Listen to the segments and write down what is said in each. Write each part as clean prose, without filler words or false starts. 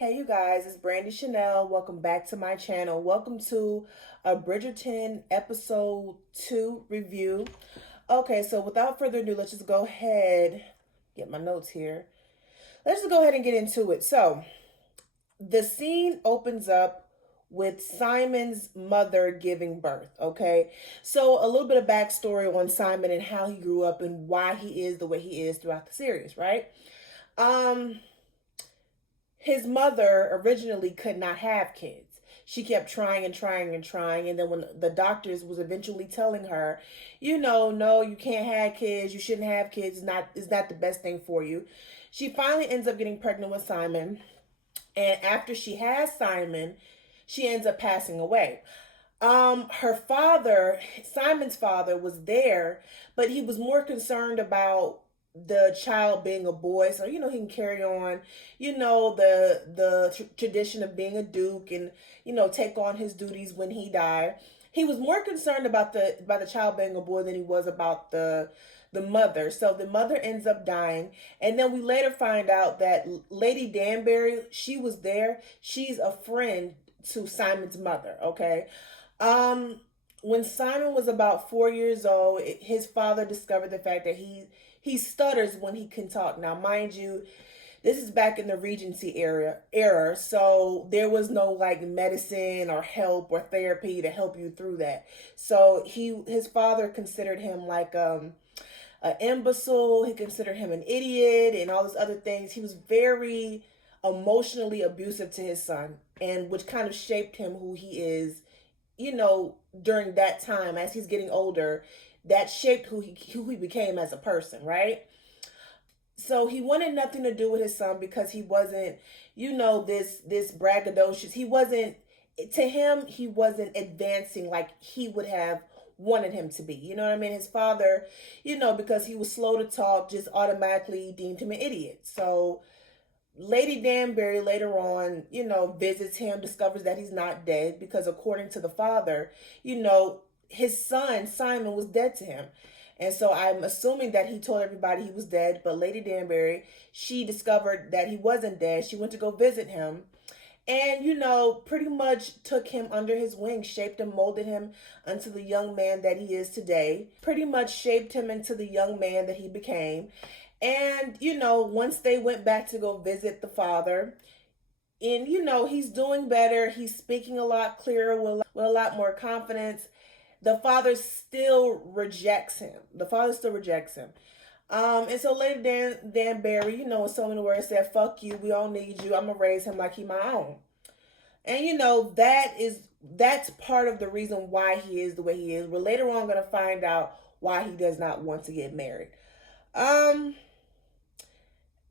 Hey you guys, it's Brandy Chanel. Welcome back to my channel. Welcome to a Bridgerton episode 2 review. Okay, so without further ado, let's just go ahead, get my notes here. Let's just go ahead and get into it. So, the scene opens up with Simon's mother giving birth, okay? So, a little bit of backstory on Simon and how he grew up and why he is the way he is throughout the series, right? Um, his mother originally could not have kids. She kept trying and trying and trying. And then when the doctors was eventually telling her, no, you can't have kids. You shouldn't have kids. It's not the best thing for you. She finally ends up getting pregnant with Simon. And after she has Simon, she ends up passing away. Her father, Simon's father, was there, but he was more concerned about the child being a boy, so he can carry on, the tradition of being a duke, and take on his duties when he died. He was more concerned about the child being a boy than he was about the mother. So the mother ends up dying, and then we later find out that Lady Danbury, she was there. She's a friend to Simon's mother. Okay. um when Simon was about 4 years old, his father discovered the fact that he stutters when he can talk. Now, mind you, this is back in the Regency era, so there was no like medicine or help or therapy to help you through that. So his father considered him like an imbecile. He considered him an idiot and all those other things. He was very emotionally abusive to his son, and which kind of shaped him who he is, during that time as he's getting older. That shaped who he became as a person, right? So he wanted nothing to do with his son because he wasn't, this braggadocious. He wasn't, to him, he wasn't advancing like he would have wanted him to be. You know what I mean? His father, because he was slow to talk, just automatically deemed him an idiot. So Lady Danbury later on, visits him, discovers that he's not dead because according to the father, his son Simon was dead to him. And so I'm assuming that he told everybody he was dead, but Lady Danbury, she discovered that he wasn't dead. She went to go visit him and, pretty much took him under his wing, shaped him, molded him unto the young man that he is today, pretty much shaped him into the young man that he became. And, once they went back to go visit the father, and, he's doing better. He's speaking a lot clearer with a lot more confidence. The father still rejects him. And so Lady Danbury, in so many words, said, "Fuck you. We all need you. I'm going to raise him like he my own." And, that's part of the reason why he is the way he is. We're later on going to find out why he does not want to get married.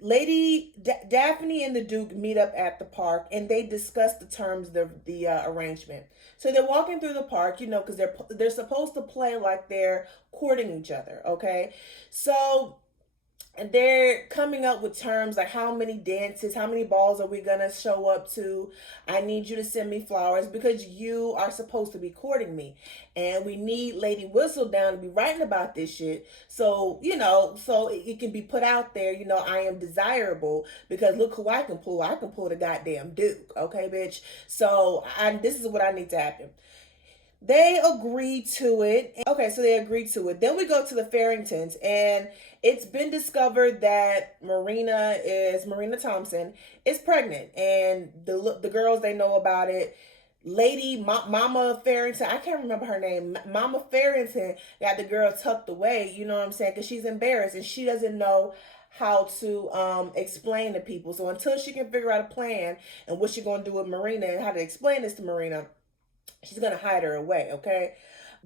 Lady Daphne and the Duke meet up at the park, and they discuss the terms of the arrangement. So they're walking through the park, because they're supposed to play like they're courting each other. Okay, so they're coming up with terms like how many dances, how many balls are we gonna show up to? I need you to send me flowers because you are supposed to be courting me, and we need Lady Whistledown to be writing about this shit. So so it can be put out there. I am desirable because look who I can pull. I can pull the goddamn Duke. Okay, bitch. So this is what I need to happen. They agreed to it. Okay, so they agreed to it. Then we go to the Farringtons, and it's been discovered that Marina Thompson is pregnant, and the girls, they know about it. Mama Farrington, I can't remember her name. Mama Farrington got the girl tucked away. You know what I'm saying? Because she's embarrassed and she doesn't know how to explain to people. So until she can figure out a plan and what she's gonna do with Marina and how to explain this to Marina, she's gonna hide her away. Okay.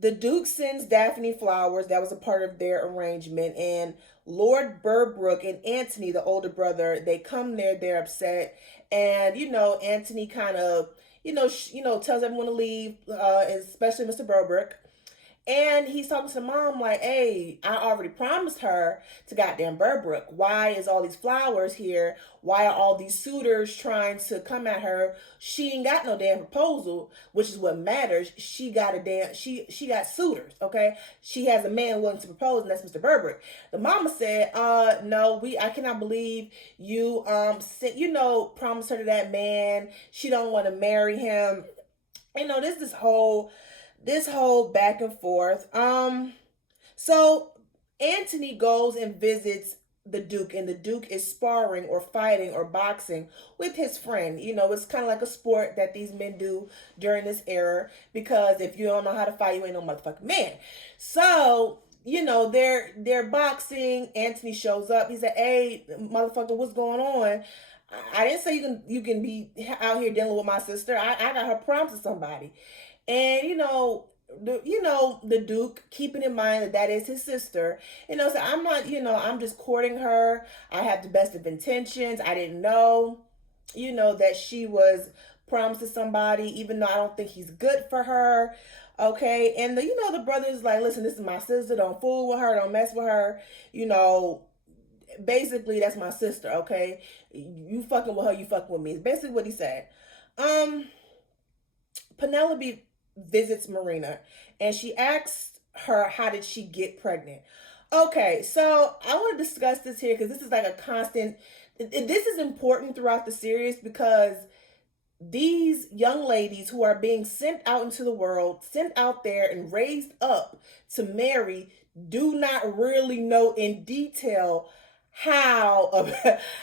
The Duke sends Daphne flowers. That was a part of their arrangement. And Lord Burbrook and Anthony, the older brother, they come there. They're upset, and Anthony kind of tells everyone to leave, especially Mr. Burbrook. And he's talking to the mom like, hey, I already promised her to goddamn Burbrook. Why is all these flowers here? Why are all these suitors trying to come at her? She ain't got no damn proposal, which is what matters. She got a damn she got suitors, okay? She has a man willing to propose, and that's Mr. Burbrook. The mama said, no, I cannot believe you sent, promised her to that man. She don't want to marry him. This whole back and forth. So Anthony goes and visits the Duke, and the Duke is sparring or fighting or boxing with his friend. It's kind of like a sport that these men do during this era, because if you don't know how to fight, you ain't no motherfucking man. So they're boxing. Anthony shows up. He said, "Hey, motherfucker, what's going on? I didn't say you can be out here dealing with my sister. I got her promised to somebody." And the Duke, keeping in mind that is his sister, so I'm not, I'm just courting her. I have the best of intentions. I didn't know, that she was promised to somebody, even though I don't think he's good for her. Okay. And the brother's like, listen, this is my sister. Don't fool with her. Don't mess with her. Basically that's my sister. Okay. You fucking with her. You fucking with me. It's basically what he said. Penelope visits Marina, and she asks her, how did she get pregnant? Okay, so I want to discuss this here because this is like a constant, this is important throughout the series, because these young ladies who are being sent out into the world, sent out there and raised up to marry, do not really know in detail how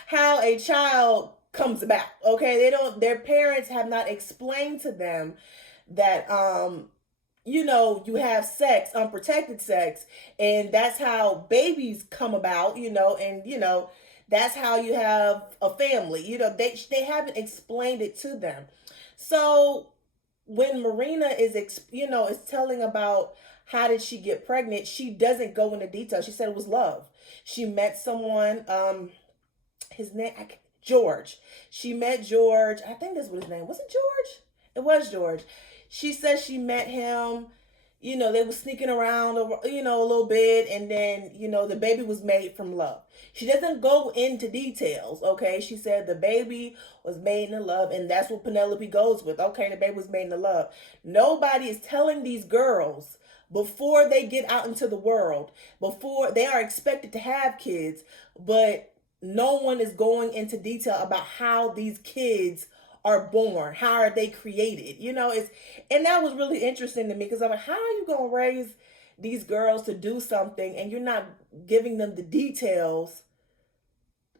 how a child comes about. Okay, their parents have not explained to them that you have sex, unprotected sex, and that's how babies come about, and that's how you have a family. They haven't explained it to them. So when Marina is telling about how did she get pregnant, she doesn't go into detail. She said it was love. She met someone, his name George. She met George. I think that's what his name was. It George? It was George. She says she met him, they were sneaking around, a little bit, and then, the baby was made from love. She doesn't go into details, okay? She said the baby was made in love, and that's what Penelope goes with. Okay, the baby was made in love. Nobody is telling these girls before they get out into the world, before they are expected to have kids, but no one is going into detail about how these kids are born, how are they created, and that was really interesting to me, because I'm like, how are you gonna raise these girls to do something and you're not giving them the details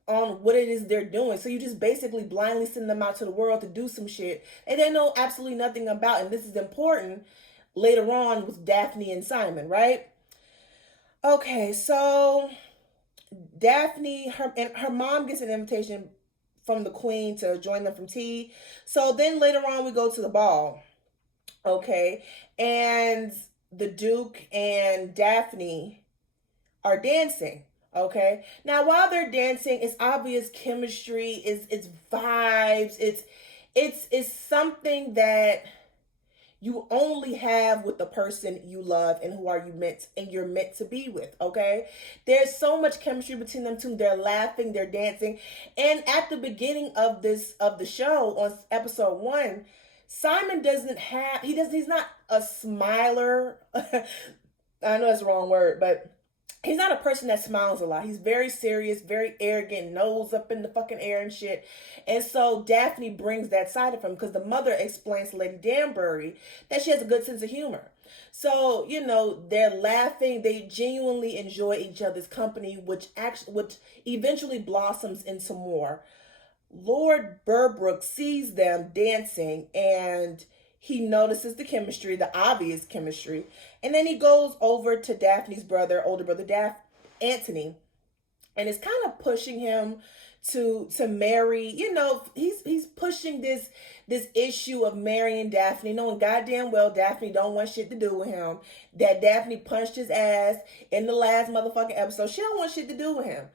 on what it is they're doing? So you just basically blindly send them out to the world to do some shit and they know absolutely nothing about. And this is important later on with Daphne and Simon, right? Okay, so Daphne, her mom gets an invitation from the queen to join them from tea. So then later on we go to the ball. Okay. And the Duke and Daphne are dancing. Okay. Now while they're dancing, it's obvious chemistry, it's vibes, it's something that you only have with the person you love and who are you you're meant to be with. Okay, there's so much chemistry between them two. They're laughing, they're dancing, and at the beginning of the show on episode 1, Simon he's not a smiler. I know that's the wrong word, but he's not a person that smiles a lot. He's very serious, very arrogant, nose up in the fucking air and shit. And so Daphne brings that side of him, because the mother explains to Lady Danbury that she has a good sense of humor. So, they're laughing. They genuinely enjoy each other's company, which eventually blossoms into more. Lord Burbrook sees them dancing, and he notices the chemistry, the obvious chemistry, and then he goes over to Daphne's older brother, Anthony, and is kind of pushing him to marry. He's pushing this issue of marrying Daphne, knowing goddamn well Daphne don't want shit to do with him. That Daphne punched his ass in the last motherfucking episode. She don't want shit to do with him,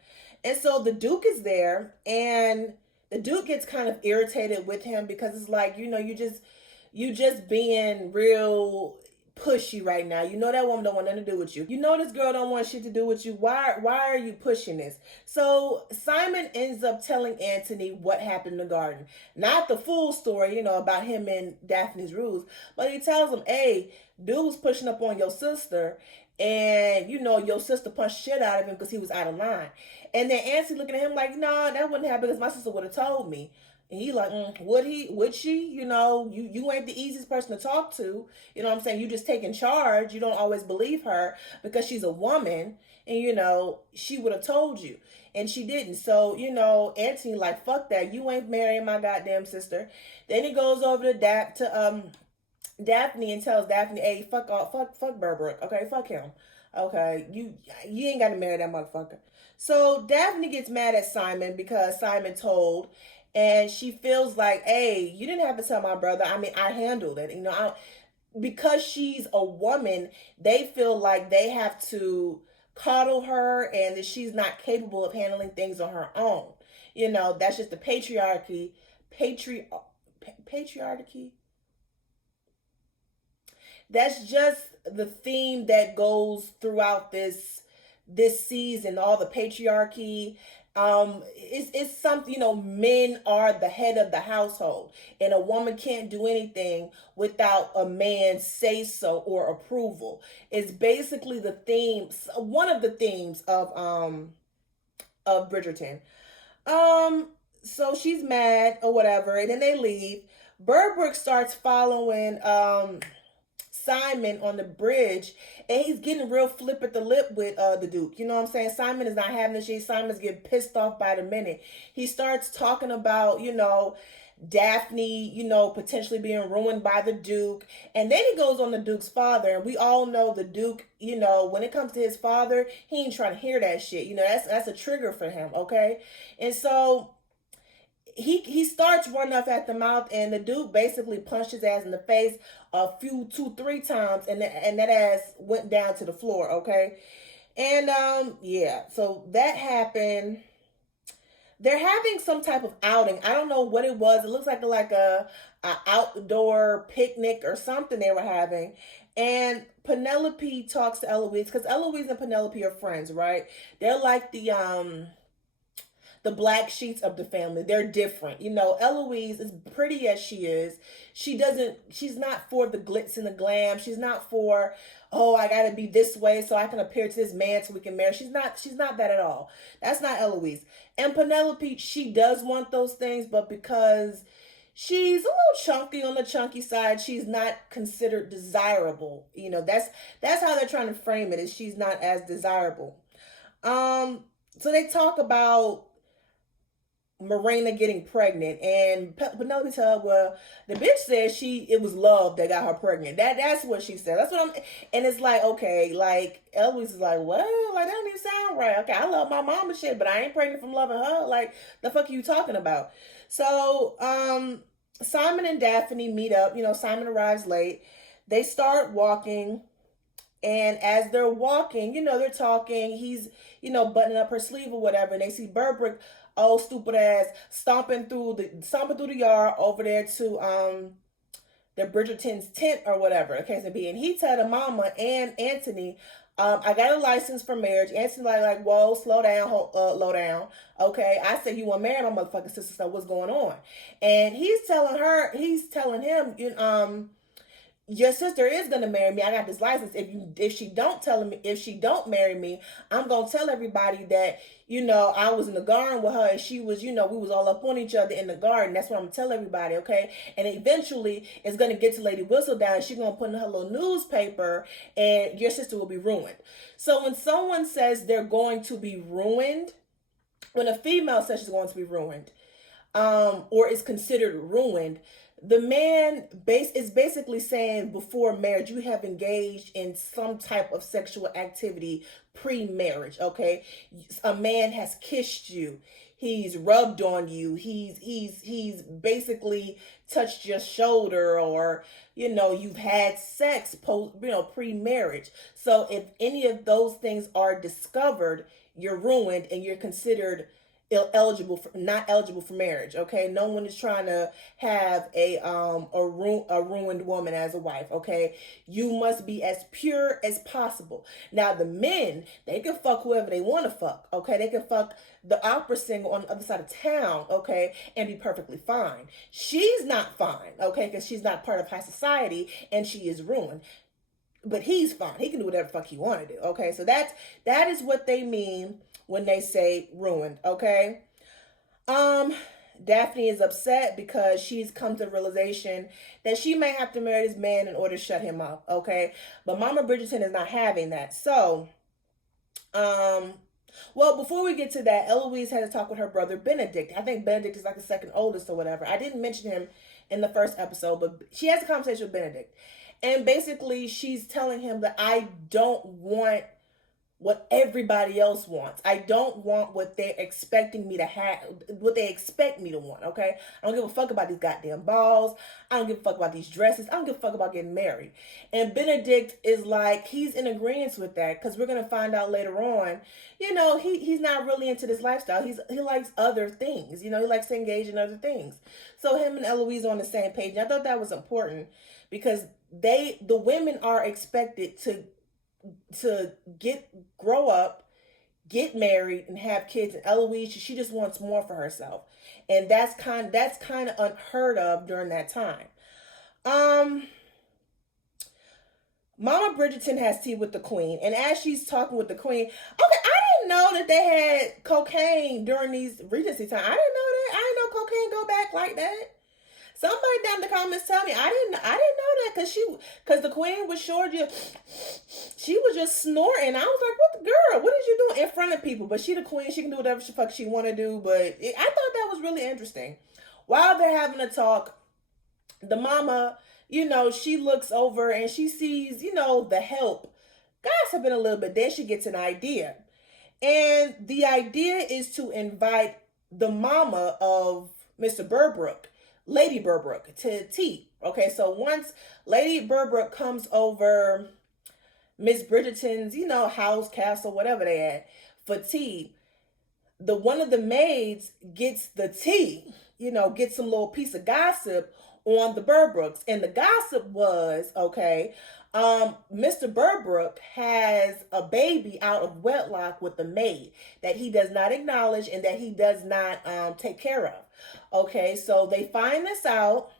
and so the Duke is there, and the Duke gets kind of irritated with him, because it's like, you just being real pushy right now. You know that woman don't want nothing to do with you. You know this girl don't want shit to do with you. Why are you pushing this? So Simon ends up telling Anthony what happened in the garden. Not the full story, about him and Daphne's rules, but he tells him, hey, dude was pushing up on your sister, and your sister punched shit out of him because he was out of line. And then Anthony looking at him like, nah, that wouldn't happen because my sister would have told me. And he like, would she? You ain't the easiest person to talk to. You know what I'm saying? You just taking charge. You don't always believe her because she's a woman, and she would have told you. And she didn't. So, Anthony like, fuck that. You ain't marrying my goddamn sister. Then he goes over to Daphne and tells Daphne, hey, fuck Burbrook. Okay, fuck him. Okay, you ain't gotta marry that motherfucker. So Daphne gets mad at Simon because Simon told, and she feels like, hey, you didn't have to tell my brother. I mean, I handled it. Because she's a woman, they feel like they have to coddle her and that she's not capable of handling things on her own. That's just the patriarchy. Patriarchy. That's just the theme that goes throughout this season. All the patriarchy. It's something, men are the head of the household, and a woman can't do anything without a man's say so or approval. It's basically the theme, one of the themes of Bridgerton. So she's mad or whatever, and then they leave. Burbrook starts following Simon on the bridge, and he's getting real flip at the lip with the Duke. You know what I'm saying? Simon is not having the shit. Simon's getting pissed off by the minute. He starts talking about, Daphne, potentially being ruined by the Duke. And then he goes on the Duke's father. And we all know the Duke, when it comes to his father, he ain't trying to hear that shit. That's a trigger for him, okay? And so he starts running off at the mouth, and the Duke basically punched his ass in the face two, three times, and that ass went down to the floor, okay? And yeah, so that happened. They're having some type of outing. I don't know what it was. It looks like a outdoor picnic or something they were having. And Penelope talks to Eloise because Eloise and Penelope are friends, right? They're like the black sheets of the family. They're different. Eloise, as pretty as she is, she's not for the glitz and the glam. She's not for, oh, I gotta be this way so I can appear to this man so we can marry. She's not that at all. That's not Eloise. And Penelope, she does want those things, but because she's a little chunky on the chunky side, she's not considered desirable. That's how they're trying to frame it, is she's not as desirable. So they talk about Marina getting pregnant, and Penelope tells her, well, the bitch said it was love that got her pregnant. That's what she said. That's what I'm, and it's like, okay, like Eloise is like, well, like that don't even sound right. Okay, I love my mom and shit, but I ain't pregnant from loving her. Like, the fuck are you talking about? So, Simon and Daphne meet up. Simon arrives late. They start walking. And as they're walking, they're talking. He's, buttoning up her sleeve or whatever. And they see Burbrook, oh, stupid ass, stomping through the yard over there to their Bridgerton's tent or whatever the case may be. And he tell the mama and Anthony, I got a license for marriage. Anthony like, whoa, slow down, low down. Okay, I said you want to marry my motherfucking sister, so what's going on? And he's telling him, your sister is gonna marry me. I got this license. If she don't marry me, I'm gonna tell everybody that I was in the garden with her, and she was, we was all up on each other in the garden. That's what I'm gonna tell everybody, okay? And eventually, it's gonna get to Lady Whistledown, and she's gonna put in her little newspaper, and your sister will be ruined. So when someone says they're going to be ruined, when a female says she's going to be ruined, or is considered ruined, the man is basically saying before marriage you have engaged in some type of sexual activity pre-marriage, okay? A man has kissed you, he's rubbed on you, he's basically touched your shoulder, or you've had sex pre-marriage. So if any of those things are discovered, you're ruined and you're considered not eligible for marriage. Okay, no one is trying to have a ruined woman as a wife. Okay, you must be as pure as possible. Now the men, they can fuck whoever they want to fuck. Okay, they can fuck the opera singer on the other side of town. Okay, and be perfectly fine. She's not fine. Okay, because she's not part of high society and she is ruined. But he's fine. He can do whatever the fuck he want to do. Okay, so that is what they mean when they say ruined. Okay. um Daphne is upset because she's come to the realization that she may have to marry this man in order to shut him up. Okay, but Mama Bridgerton is not having that. So um well, before we get to that, Eloise had to talk with her brother Benedict. I think Benedict is like the second oldest or whatever. I didn't mention him in the first episode, but she has a conversation with Benedict. And basically, she's telling him that I don't want what everybody else wants. I don't want what they're expecting me to have, what they expect me to want, okay? I don't give a fuck about these goddamn balls. I don't give a fuck about these dresses. I don't give a fuck about getting married. And Benedict is like, he's in agreement with that, because we're going to find out later on, he's not really into this lifestyle. He likes other things. He likes to engage in other things. So him and Eloise are on the same page. And I thought that was important because the women are expected to grow up, get married, and have kids. And Eloise, she just wants more for herself, and that's kind of unheard of during that time. Mama Bridgerton has tea with the queen, and as she's talking with the queen, okay, I didn't know that they had cocaine during these Regency time. I didn't know that. I didn't know cocaine go back like that. Somebody down in the comments tell me. I didn't know that because the queen was sure she was just snorting. I was like, what, girl, what is you doing in front of people? But she the queen, she can do whatever the fuck she want to do. But I thought that was really interesting. While they're having a talk, the mama, she looks over and she sees, the help gossiping a little bit. Then she gets an idea. And the idea is to invite the mama of Mr. Burbrook, Lady Burbrook, to tea. Okay, so once Lady Burbrook comes over Miss Bridgerton's, house, castle, whatever they at, for tea, one of the maids gets the tea, gets some little piece of gossip on the Burbrooks. And the gossip was, okay, Mr. Burbrook has a baby out of wedlock with the maid that he does not acknowledge and that he does not take care of. Okay, so they find this out,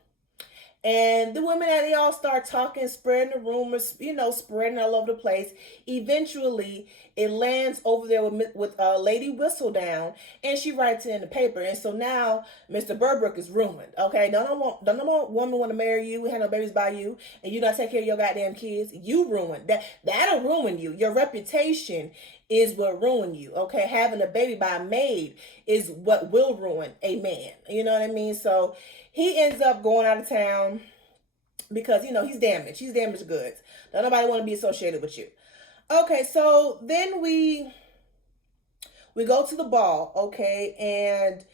and the women, they all start talking, spreading the rumors, spreading all over the place. Eventually, it lands over there with Lady Whistledown, and she writes it in the paper. And so now Mr. Burbrook is ruined. Okay, no more woman want to marry you, have no babies by you, and you not take care of your goddamn kids. You ruined that'll ruin you. Your reputation is what ruined you. Okay, having a baby by a maid is what will ruin a man. You know what I mean? So he ends up going out of town because, he's damaged. He's damaged goods. Don't nobody want to be associated with you. Okay, so then we go to the ball, okay, and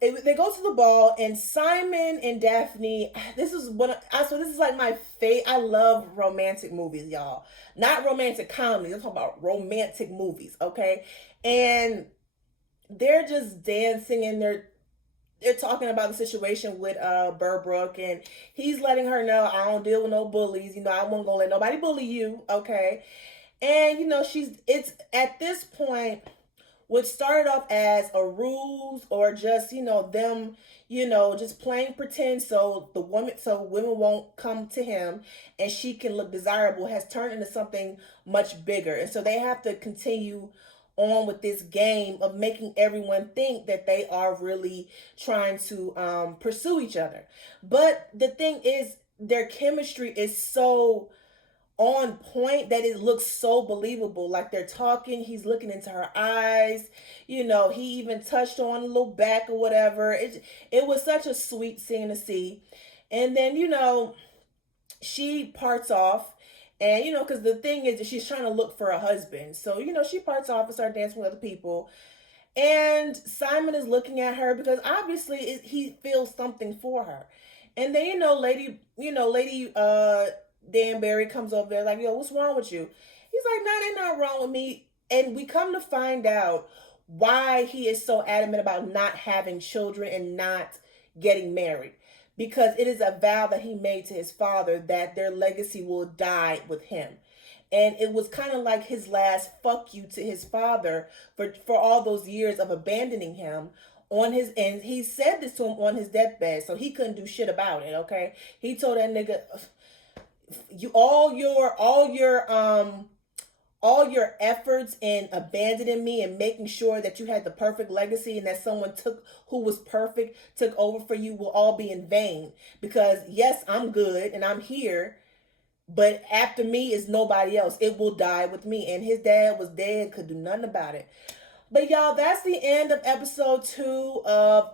they go to the ball, and Simon and Daphne, this is like my favorite. I love romantic movies, y'all. Not romantic comedies. I'm talking about romantic movies, okay? And they're just dancing, and they're talking about the situation with Burbrook, and he's letting her know, I don't deal with no bullies. I wasn't gonna let nobody bully you, okay? And it's at this point, what started off as a ruse or just them just playing pretend so women won't come to him and she can look desirable, has turned into something much bigger. And so they have to continue on with this game of making everyone think that they are really trying to pursue each other. But the thing is, their chemistry is so on point that it looks so believable. Like they're talking, he's looking into her eyes, he even touched on a little back or whatever. It was such a sweet scene to see. And then she parts off, and because the thing is that she's trying to look for a husband, so she parts off and starts dancing with other people. And Simon is looking at her because obviously he feels something for her. And then lady Danbury comes over there like, yo, what's wrong with you? He's like, nah, they're not wrong with me. And we come to find out why he is so adamant about not having children and not getting married. Because it is a vow that he made to his father that their legacy will die with him. And it was kind of like his last fuck you to his father for all those years of abandoning him on his end. He said this to him on his deathbed, so he couldn't do shit about it, okay? He told that nigga, you all your efforts in abandoning me and making sure that you had the perfect legacy and that someone who was perfect took over for you will all be in vain. Because yes, I'm good and I'm here, but after me is nobody else. It will die with me. And his dad was dead, could do nothing about it. But y'all, that's the end of episode 2 of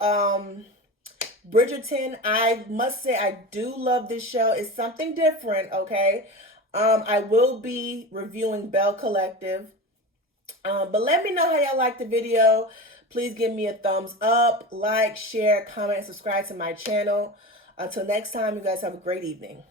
Bridgerton. I must say I do love this show. It's something different, okay? I will be reviewing Bell Collective. But let me know how y'all like the video. Please give me a thumbs up, like, share, comment, and subscribe to my channel. Until next time, you guys have a great evening.